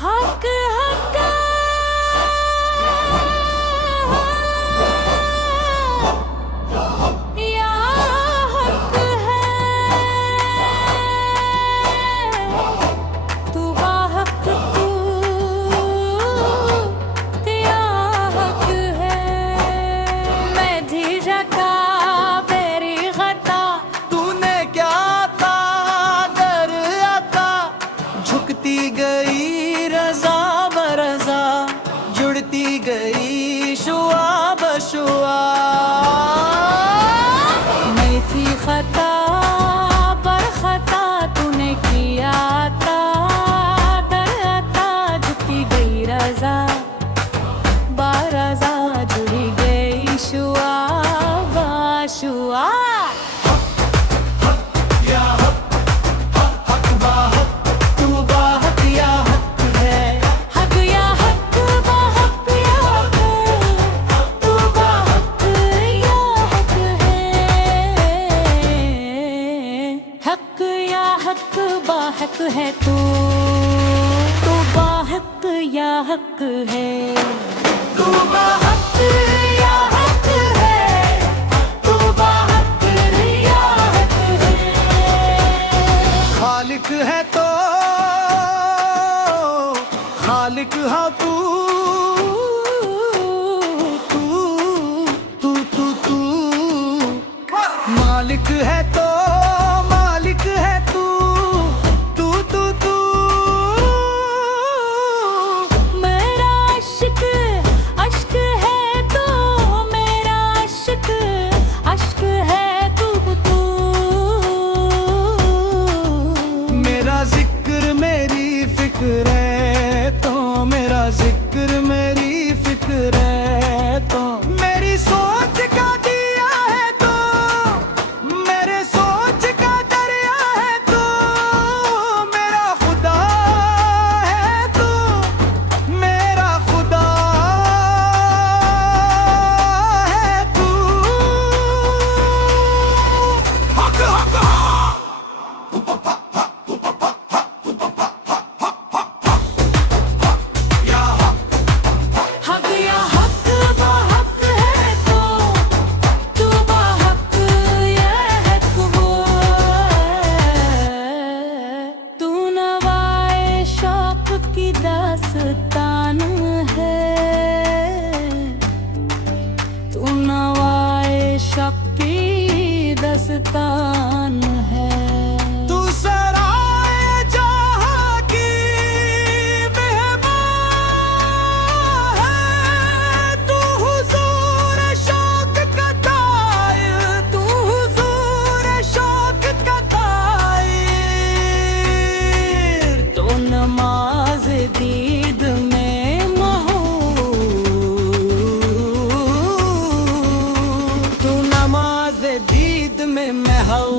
हक हक या हक है तू बाहक तू या हक है मैं धीरा का बेरी खता तूने क्या आता डर आता झुकती गई रजा बरजा जुड़ती गई शुआ बशुआ मैं थी खता पर खता तूने किया था डरता झुकी गई रजा बारजा जुड़ी गई शुआ बाशुआ तू बाहक या हक है हक या हक बाहक या हक तू बाहक या हक है हक या हक बाहक है तू बाहक या हक है तू बाहक या हक है तू बाहक या हक है खालिक है तो खालिक हाँ तू तू तू तू तू मालिक है तो मालिक है तू तू तू तू मेरा अश्क अश्क है तो मेरा अश्क अश्क है तू तू मेरा जिक्र मेरी फिक्र है तो मेरा जिक्र मेरी फिक्र है तो मेरी सोच का दिया है तो मेरे सोच का दरिया है तो मेरा खुदा है तो मेरा खुदा है तू हक हक हक या हक बाहक है तो तू बाहक या हक वो तू नवाए शौक की दास्तान है तू नवाए शौक की दास्तान है तू सराय जहाँ की मेहमान है तू हुजूर शौक का ताइर तू हुजूर शौक का ताइर तो नमाज दीद में महू तू नमाज दीद में महू